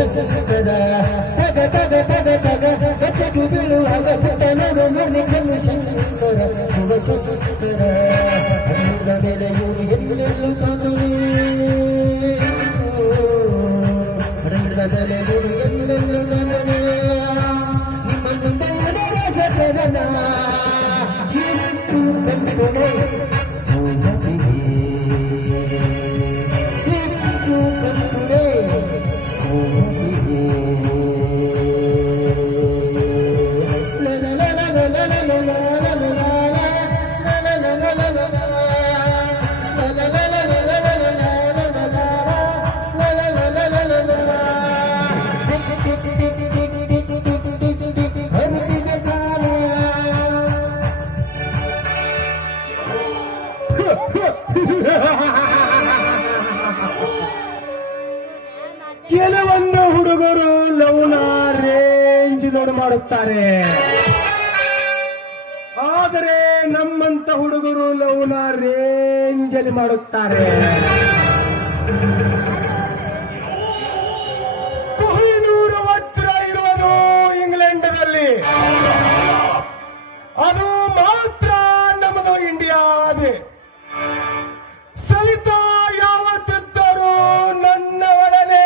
ಸುಂದರ ತಗ ತಗ ತಗ ತಗ ಬೆಚ್ಚಗೆ ಬೀಳುವಾಗ ಪುಟ್ಟನರು ಮುರಳಿಕನು ಸುಂದರ ಶುಭ ಸುಂದರ ಹಣ್ಣುಗಳ ಬೆಲೆಯು ಎಲ್ಲೆಲ್ಲೂ ಕಾಣುವೆ ಹಣ್ಣುಗಳ ಬೆಲೆಯು ಎಲ್ಲೆಲ್ಲೂ ಕಾಣುವೆ ನಿಮ್ಮ ಮುಂದೆ ರಾಜಕರಣ ಕಂಡುಕೊಂಡೆ ಕೆಲವೊಂದು ಹುಡುಗರು ಲವ್ನ ರೇಂಜ್ ನೋಡಿ ಮಾಡುತ್ತಾರೆ, ಆದರೆ ನಮ್ಮಂತ ಹುಡುಗರು ಲವ್ನ ರೇಂಜ್ ಅಲ್ಲಿ ಮಾಡುತ್ತಾರೆ. ಕೊಹಿನೂರ್ ವಜ್ರ ಇರುವುದು ಇಂಗ್ಲೆಂಡದಲ್ಲಿ, ಅದು ಮಾತ್ರ ನಮ್ಮದು ಇಂಡಿಯಾದೆ. ಸವಿತಾ ಯಾವತ್ತಿದ್ದರೂ ನನ್ನ ಒಡನೆ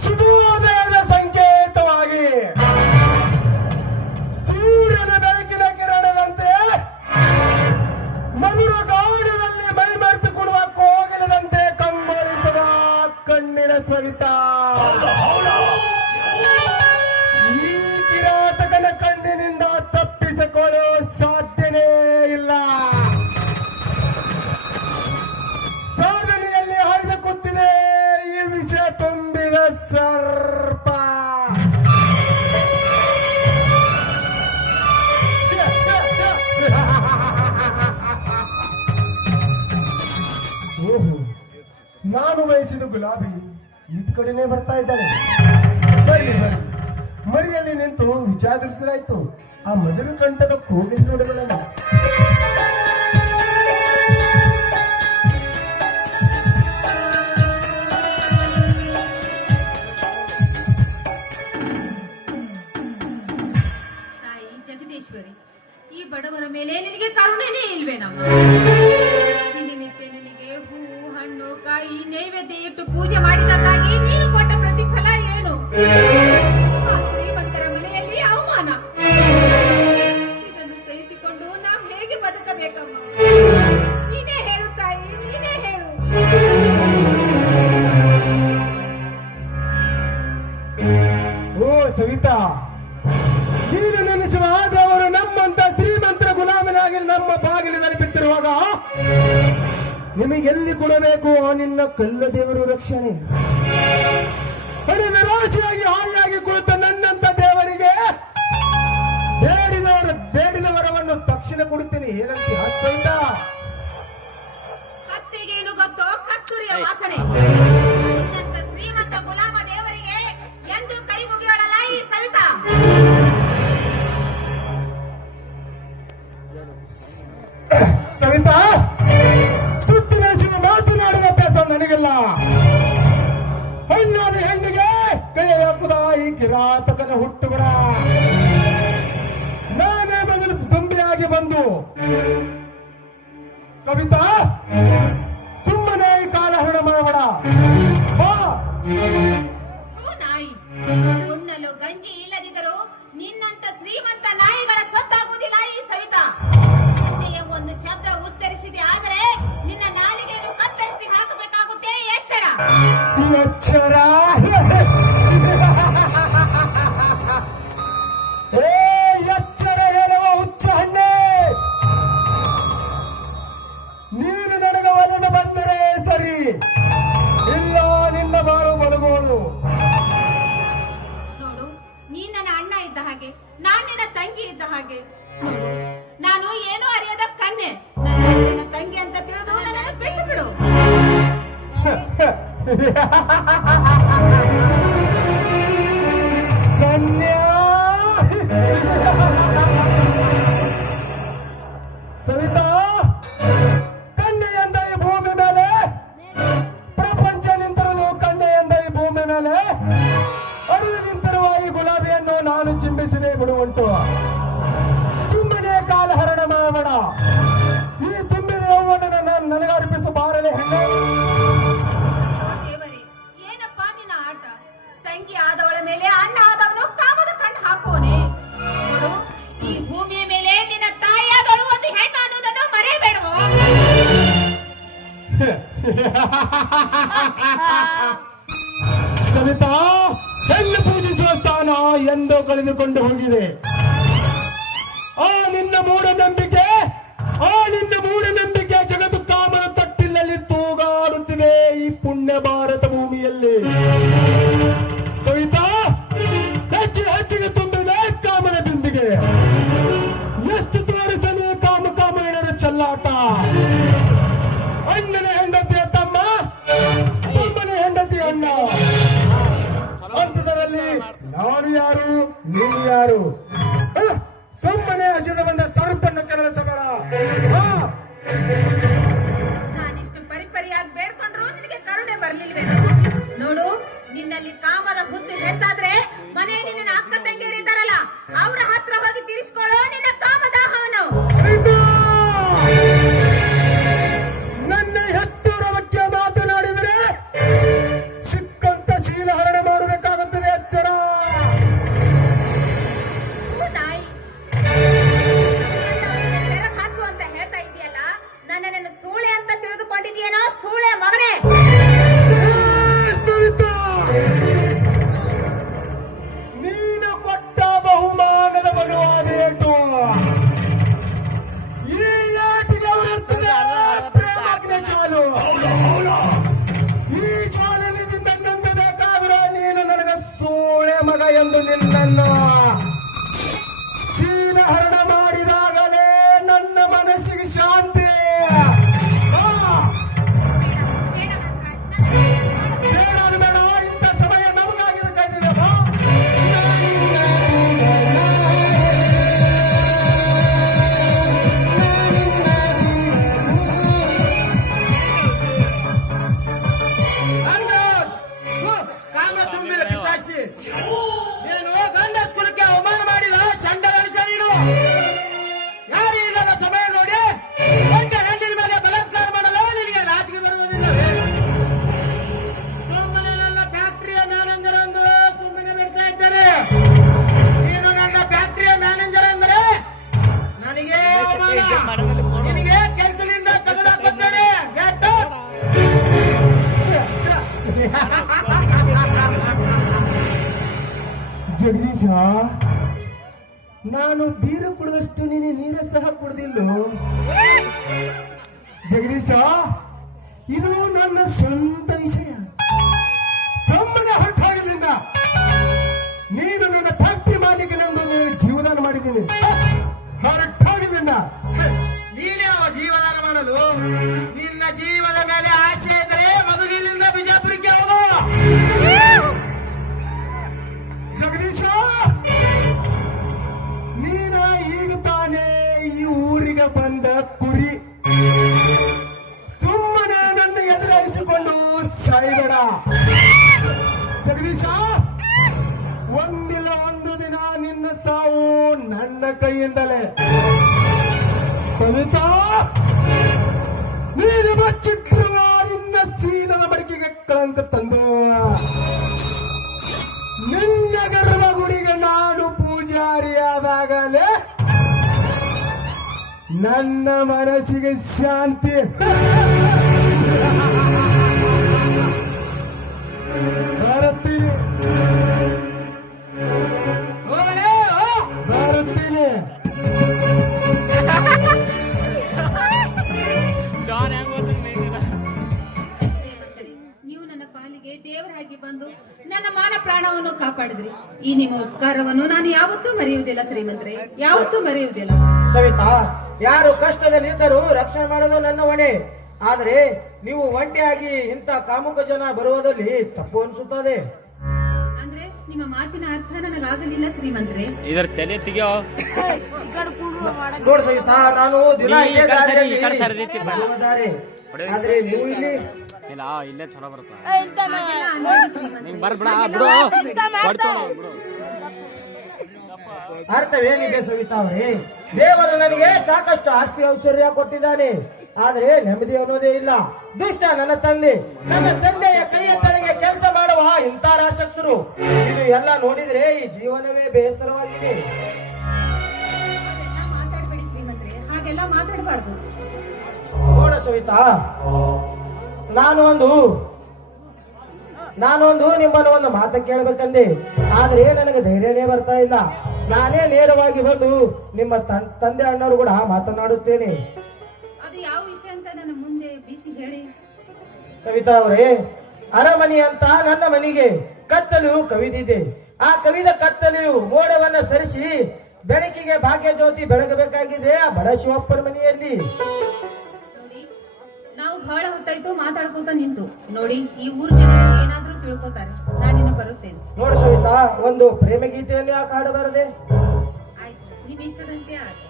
ಶುಭೋದಯದ ಸಂಕೇತವಾಗಿ ಸೂರ್ಯನ ಬೆಳಕಿನ ಕಿರಣದಂತೆ ಮಧುರ ಗಾಢದಲ್ಲಿ ಮೈಮರೆತು ಕೊಡುವ ಕೋಗಿಲದಂತೆ ಕಂಗೊಳಿಸುವ ಕಣ್ಣಿನ ಸವಿತಾ. ಈ ಕಿರಾತಕನ ಕಣ್ಣಿನಿಂದ ತಪ್ಪಿಸಿಕೊಳ್ಳಲು ಸಾಧ್ಯನೇ ಇಲ್ಲ. ಸಾಧನೆಯಲ್ಲಿ ಹರಿದ ಕೂತಿದೆ ಈ ವಿಷಯ ತುಂಬಿದ ಸರ್ಪ. ಓಹೋ, ನಾನು ಬಯಸಿದ ಗುಲಾಬಿ ಈದ್ ಕಡೆನೆ ಬರ್ತಾ ಇದ್ದಾನೆ. ಬರ್ರಿ ಬರ್ರಿ, ಮರಿಯಲ್ಲಿ ನಿಂತು ವಿಚಾರಿಸಲಾಯ್ತು ಆ ಮಧುರ ಕಂಠದ ಕೋಗಿಲ ನೋಡಗಳನ್ನ. ತಾಯಿ ಜಗದೀಶ್ವರಿ, ಈ ಬಡವರ ಮೇಲೆ ನಿನಗೆ ಕರುಣೆನೇ ಇಲ್ವೇನಮ್ಮ? ದಿನನಿತ್ಯ ನಿನಗೆ ಹೂ ಹಣ್ಣು ಕಾಯಿ ನೈವೇದ್ಯ ಇಟ್ಟು ಪೂಜೆ ಮಾಡಿದ್ದಕ್ಕಾಗಿ ನೀನು ಕೊಟ್ಟ ಪ್ರತಿಫಲ ಏನು? ಆ ಶ್ರೀಮಂತರ ಮನೆಯಲ್ಲಿ ಅವಮಾನ. ಇದನ್ನು ಸಹಿಸಿಕೊಂಡು ನಾವು ಹೇಗೆ ಬದುಕಬೇಕಮ್ಮ? ನೀನೇ ಹೇಳು ತಾಯಿ, ನೀನೇ ಹೇಳು. ಓ ಸವಿತಾ, ನೀನು ನೆನೆಸುವ ದೇವರು ನಮ್ಮಂತ ಶ್ರೀಮಂತರ ಗುಲಾಮನಾಗಿ ನಮ್ಮ ಬಾಗಿಲಿನಲ್ಲಿ ಬಿತ್ತಿರುವಾಗ ನಿಮಗೆಲ್ಲಿ ಕೊಡಬೇಕು ನಿನ್ನ ಕಲ್ಲ ದೇವರು ರಕ್ಷಣೆ? ಹಣದ ರಾಶಿಯಾಗಿ ಹಾಯಾಗಿ ಕುಳಿತ ನನ್ನಂತ ದೇವರಿಗೆ ಬೇಡಿದವರವನ್ನು ತಕ್ಷಣ ಕೊಡುತ್ತೇನೆ. ಏನಂತ ಸವಿತಾ? ಕತ್ತಿಗೇನು ಗೊತ್ತೋ ಕಸ್ತೂರಿಯ ವಾಸನೆ. ನಿನ್ನಂತ ಶ್ರೀಮಂತ ಗುಲಾಮ ದೇವರಿಗೆ ಎಂದು ಕೈ ಮುಗಿಯೋಳಲ್ಲ ಈ ಸವಿತಾ. ಸವಿತಾ, ಸುತ್ತಿ ನಡೆಸುವ ಮಾತನಾಡುವ ಅಭ್ಯಾಸ ನನಗಿಲ್ಲ. ಹೆಣ್ಣಾದ ಹೆಣ್ಣಿಗೆ ಕೈ ಹಾಕುದ ಈ ಕಿರಾತಕನ ಹುಟ್ಟುಗಳ. ನಾನೇ ಮೊದಲು ತುಂಬಿಯಾಗಿ ಬಂದು ಕವಿತಾ ಸುಮ್ಮನೆ ಈ ಕಾಲ ಹರಣ ಮಾಡಬೇಡ. ನಾಯಿ ಉಣ್ಣಲು ಗಂಜಿ ಇಲ್ಲದಿದ್ದರೂ ನಿನ್ನಂತ ಶ್ರೀಮಂತ ನಾಯಿಗಳ ಸೊತ್ತಾಗುವುದಿಲ್ಲ ಈ ಸವಿತಾ. ಒಂದು ಶಬ್ದ ಉತ್ತರಿಸಿದೆ ಆದರೆ ನಿನ್ನ ನಾಲಿಗೆಯನ್ನು ಕತ್ತರಿಸಿ ಹಾಕಬೇಕಾಗುತ್ತೆ. ಎಚ್ಚರ ಎಚ್ಚರ. ಎಚ್ಚರ ಹೇಳುವ ಹುಚ್ಚ ಹಣ್ಣೆ, ನೀನು ನನಗೆ ಒಲೆದು ಬಂದರೆ ಸರಿ, ಇಲ್ಲ ನಿನ್ನ ಬಾಳು ಬಡಗೋಳು. ನೋಡು, ನಿನ್ನ ನಾನು ಚಿಂಬಿಸದೆ ಬಿಡುವಂಟು. ಸುಮ್ಮನೆ ಕಾಲಹರಣ ಮಾಡಬೇಡ. ಈ ತುಂಬಿದ ಯೌವನನ ನನಗೆ ಅರ್ಪಿಸು ಬಾರಲೆ ಹೆಣ್ಣೆ. ದೇವರೇ, ಏನಪ್ಪ ನಿನ್ನ ಆಟ? ತಂಗಿ ಆದವಳ ಮೇಲೆ ಅಣ್ಣ ಆದವನು ಕಾಮದ ಕಣ್ಣು ಹಾಕೋನೆ. ನೋಡು, ಈ ಭೂಮಿಯ ಮೇಲೆ ನಿನ್ನ ತಾಯಿಯಾದವಳು ಒಂದು ಹೆಣ್ಣು ಅನ್ನೋದನ್ನು ಮರೆಯಬೇಡವೋ? ಸವಿತಾ, ಹೆಣ್ಣು ಪೂಜಿಸುವ ಸ್ಥಾನ ಎಂದೋ ಕಳೆದುಕೊಂಡು ಹೋಗಿದೆ. ಆ ನಿನ್ನ ಮೂಢನಂಬಿಕೆ ಜಗತ್ತು ಕಾಮದ ತಟ್ಟಿನಲ್ಲಿ ತೂಗಾಡುತ್ತಿದೆ ಈ ಪುಣ್ಯ ಭಾರತ ಭೂಮಿಯಲ್ಲಿ. ಕವಿತಾ, ಹೆಚ್ಚಿಗೆ ತುಂಬಿದೆ ಕಾಮದ ಬಿಂದಿಗೆ. ಎಷ್ಟು ತೋರಿಸಲಿ ಕಾಮ ಹೆಣ್ಣರ ಚೆಲ್ಲಾಟ. ಅಣ್ಣನ ಹೆಂಡತಿಯ ತಮ್ಮ, ತಮ್ಮನ ಹೆಂಡತಿ ಅಣ್ಣ. ಅಂತದರಲ್ಲಿ ನಾನು ಯಾರು, ನೀನು ಯಾರು? ಸುಮ್ಮನೆ ಹಸಿದ ಬಂದ ಸರ್ಪನ್ನು ಕೆಲಸಬೇಡ. ನಾನಿಷ್ಟು ಪರಿಪರಿಯಾಗಿ ಬೇಡ್ಕೊಂಡ್ರು ನಿನಗೆ ಕರುಣೆ ಬರ್ಲಿಲ್ವೇನು? ನೋಡು, ನಿನ್ನಲ್ಲಿ ಕಾಮದ ಹುಚ್ಚು ಹೆಚ್ಚಾದ್ರೆ ಮನೆಯಲ್ಲಿ ನಿನ್ನ ಅಕ್ಕ ತಂಗಿಯರು ಇದ್ದಾರಲ್ಲ, ಅವರ ಹತ್ರ ಹೋಗಿ ತೀರಿಸ್ಕೊಳ್ಳೋ ನಿನ್ನ ಕಾಮದಾಹವನ್ನು. ನನ್ನ ಹೆತ್ತೂರ ಬಗ್ಗೆ ಮಾತನಾಡಿದರೆ ಸಿಕ್ಕಂತ ಶೀಲ ಹರಣ ಮಾಡಬೇಕಾಗುತ್ತದೆ. ಎಚ್ಚರ. ತಾಯಿ, ಬೆರಗ್ ಹಾಸು ಅಂತ ಹೇಳ್ತಾ ಇದೆಯಲ್ಲ, ನನ್ನನ್ನು ಸೂಳೆ ಅಂತ ತಿಳಿದುಕೊಂಡಿದೆಯೇನೋ? ಸೂಳೆ ಮಗನೇ. ಸವಿತಾ, ನೀನು ಕೊಟ್ಟ ಬಹುಮಾನದ ಬಲವಾದ ಏಟು. ಈ ಏಟಿಗೆ ಅವರತ್ತದೆ ಪ್ರೇಮಾಗ್ನೆ ಚಾಲು. ಈ ಚಾಲನೆಯಿಂದ ನನ್ನಂದು ಬೇಕಾದ್ರೆ ನೀನು ನನಗೆ ಸೂಳೆ ಮಗ ಎಂದು ನಿನ್ನನ್ನು ಶೀಲ ಹರಣ ಮಾಡಿದಾಗಲೇ ನನ್ನ ಮನಸ್ಸಿಗೆ ಶಾಂತಿ. ಬೇಡ, ಇಂಥ ಸಮಯ ನಮಗಾಗಿದ್ದು ಕೈದಿದೆ. ಕಾಮ ತುಂಬಿದ ಪಿಶಾಚಿ, ನೀನು ಗಂಡಸ್ ಕುಲಕ್ಕೆ ಅವಮಾನ ಮಾಡಿದ ಸಂಡ ಮನುಷ್ಯ ನೀನು. ಯಾರು ಇಲ್ಲದ ಸಮಯ ನೋಡಿ ಒಂದೇ ಹೆಣ್ಣಿನ ಮೇಲೆ ಬಲಾತ್ಕಾರ ಮಾಡಲು ನಿನಗೆ ನಾಚಿಕೆ ಬರುವುದಿಲ್ಲವೇ? ಸುಮ್ಮನೆ ನನ್ನ ಫ್ಯಾಕ್ಟರಿಯ ಮ್ಯಾನೇಜರ್ ಎಂದು ಸುಮ್ಮನೆ ಬಿಡ್ತಾ ಇದ್ದಾರೆ. ನೀನು ನನ್ನ ಫ್ಯಾಕ್ಟರಿಯ ಮ್ಯಾನೇಜರ್ ಎಂದರೆ ನನಗೆ ಅವಮಾನ. ನಿನಗೆ ಕೆಲಸದಿಂದ ತೆಗೆದುಹಾಕುತ್ತೇನೆ. Get out. ಜಗದೀಶ, ನಾನು ಬೀರು ಕುಡಿದಷ್ಟು ನೀನು ನೀರ ಸಹ ಕುಡ್ದಿಲ್ಲ. ಜಗದೀಶ, ಇದು ನನ್ನ ಸ್ವಂತ ವಿಷಯ. ಸಂಬಂಧ ಹೊರಟಾಗಿಲ್ಲಿಂದ ನೀನು ನನ್ನ ಫ್ಯಾಕ್ಟರಿ ಮಾಲೀಕನೆಂದು ನೀನು ಜೀವದಾನ ಮಾಡಿದ್ದೀನಿ. ಹೊರಟಾಗಿಲ್ಲಿಂದ ನೀನೇ ಅವ ಜೀವದಾನ ಮಾಡಲು. ನಿನ್ನ ಜೀವದ ಮೇಲೆ ಆಸೆ ಇದ್ದರೆ ಮೊದಲು ಇಲ್ಲಿಂದ ಬಿಜಾಪುರಕ್ಕೆ ಹೋಗು. ಜಗದೀಶ, ನೀನ ಈಗ ತಾನೇ ಈ ಊರಿಗೆ ಬಂದ ಕುರಿ. ಸುಮ್ಮನೆ ನನ್ನ ಎದುರಾಯಿಸಿಕೊಂಡು ಸಾಯ್ಬೇಡ. ಜಗದೀಶ, ಒಂದಿಲ್ಲ ಒಂದು ದಿನ ನಿನ್ನ ಸಾವು ನನ್ನ ಕೈಯಿಂದಲೇ. ಸವಿತಾ, ನೀನು ಬಚ್ಚಿಟ್ಟಿರುವ ನಿನ್ನ ಸೀನದ ಮಡಿಕೆಗೆ ಕಳಂಕ ತಂದು ನಿನ್ನ ಗರ್ಭಗುಡಿಗೆ ನಾನು ಪೂಜಾರಿಯಾದಾಗಲೇ ನನ್ನ ಮನಸ್ಸಿಗೆ ಶಾಂತಿ. ಬರುತ್ತೀನಿ ಬರುತ್ತೀನಿ. ನೀವು ನನ್ನ ಪಾಲಿಗೆ ದೇವರಾಗಿ ಬಂದು ನನ್ನ ಮಾನ ಪ್ರಾಣವನ್ನು ಕಾಪಾಡಿದ್ರಿ. ಈ ನಿಮ್ಮ ಉಪಕಾರವನ್ನು ನಾನು ಯಾವತ್ತೂ ಮರೆಯುವುದಿಲ್ಲ ಶ್ರೀಮಂತರೇ, ಯಾವತ್ತೂ ಮರೆಯುವುದಿಲ್ಲ. ಸವಿತಾ, ಯಾರು ಕಷ್ಟದಲ್ಲಿ ಇದ್ದರೂ ರಕ್ಷಣೆ ಮಾಡೋದು ನನ್ನ ಹೊಣೆ. ಆದರೆ ನೀವು ಒಂಟಿಯಾಗಿ ಇಂಥ ಕಾಮುಕ ಜನ ಬರುವುದಲ್ಲಿ ತಪ್ಪು ಅನಿಸುತ್ತದೆ. ಅಂದ್ರೆ ನಿಮ್ಮ ಮಾತಿನ ಅರ್ಥ ನನಗಾಗಲಿಲ್ಲ ಶ್ರೀಮಂತರೇ. ಇದರ ತಲೆ ತೆಗಿಯೋ. ನೋಡ್ ಸವಿತಾ, ನಾನು ದಿನ ಈ ಇದೇ ಕಡೆ ಸರಿ, ದಾರಿಯಲ್ಲಿ ಈ ಕಡೆ ಸರಿ, ಈ ಕಡೆ ಸರಿ. ಬರುವ ದಾರಿ. ಆದ್ರೆ ನೀವು ಇಲ್ಲಿ ಇಲ್ಲ ಇಲ್ಲೇ ಚಲೋ ಬರುತ್ತ. ಹಾಗೆಲ್ಲ ಅನ್ಬೇಡಿ ಶ್ರೀಮಂತರೇ. ನಿಂಗ್ ಬರ್ಬಿಡ ಬಿಡು. ಕೊಡ್ತೇವೆ ನಾವು, ಬಿಡು. ಅರ್ಥವೇನಿದೆ ಸವಿತಾ ಅವರೇ? ದೇವರು ನನಗೆ ಸಾಕಷ್ಟು ಆಸ್ತಿ ಐಶ್ವರ್ಯ ಕೊಟ್ಟಿದ್ದಾನೆ, ಆದ್ರೆ ನೆಮ್ಮದಿ ಅನ್ನೋದೇ ಇಲ್ಲ. ದುಷ್ಟ ನನ್ನ ತಂದೆಯ ಕೈಯ ಕೆಳಗೆ ಕೆಲಸ ಮಾಡುವ ಇಂಥ ರಾಕ್ಷಸರು, ಇದು ಎಲ್ಲ ನೋಡಿದ್ರೆ ಈ ಜೀವನವೇ ಬೇಸರವಾಗಿದೆ. ಹಾಗೆಲ್ಲ ಮಾತಾಡ್ಬೇಡಿ ಶ್ರೀಮಂತ್ರೆ, ಹಾಗೆಲ್ಲ ಮಾತಾಡಬಾರ್ದು. ನೋಡ ಸವಿತಾ, ನಾನೊಂದು ನಿಮ್ಮನ್ನು ಒಂದು ಮಾತು ಕೇಳಬೇಕಂದೆ, ಆದ್ರೆ ನನಗೆ ಧೈರ್ಯನೇ ಬರ್ತಾ ಇಲ್ಲ. ನಾನೇ ನೇರವಾಗಿ ಬಂದು ನಿಮ್ಮ ತಂದೆ ಅಣ್ಣರು ಕೂಡ ಮಾತನಾಡುತ್ತೇನೆ. ಅದು ಯಾವ ವಿಷಯ ಅಂತ ನನ್ನ ಮುಂದೆ ಬೀಚಿ ಹೇಳಿ. ಸವಿತಾ ಅವರೇ, ಅರಮನೆ ಅಂತ ನನ್ನ ಮನೆಗೆ ಕತ್ತಲು ಕವಿದಿದೆ. ಆ ಕವಿದ ಕತ್ತಲೆಯು ಮೋಡವನ್ನ ಸರಿಸಿ ಬೆಳಕಿಗೆ ಭಾಗ್ಯ ಜ್ಯೋತಿ ಬೆಳಗಬೇಕಾಗಿದೆ ಆ ಬಡ ಶಿವಪ್ಪನ ಮನೆಯಲ್ಲಿ. ನೋಡಿ, ನಾವು ಬಹಳ ಹೊತ್ತಾಯ್ತು ಮಾತಾಡ್ಕೋತ ನಿಂತು. ನೋಡಿ, ಈ ಊರ್ ಜನರು ಏನಾದ್ರೂ ತಿಳ್ಕೊತಾರೆ. ನಾನಿನ್ನು ಬರುತ್ತೇನೆ. ನೋಡು ಸವಿತಾ, ಒಂದು ಪ್ರೇಮ ಗೀತೆಯನ್ನು ಯಾಕೆ ಹಾಡಬಾರದೆ? ಆಯ್ತು, ನಿಮ್ ಇಷ್ಟದಂತೆ ಆಯ್ತು.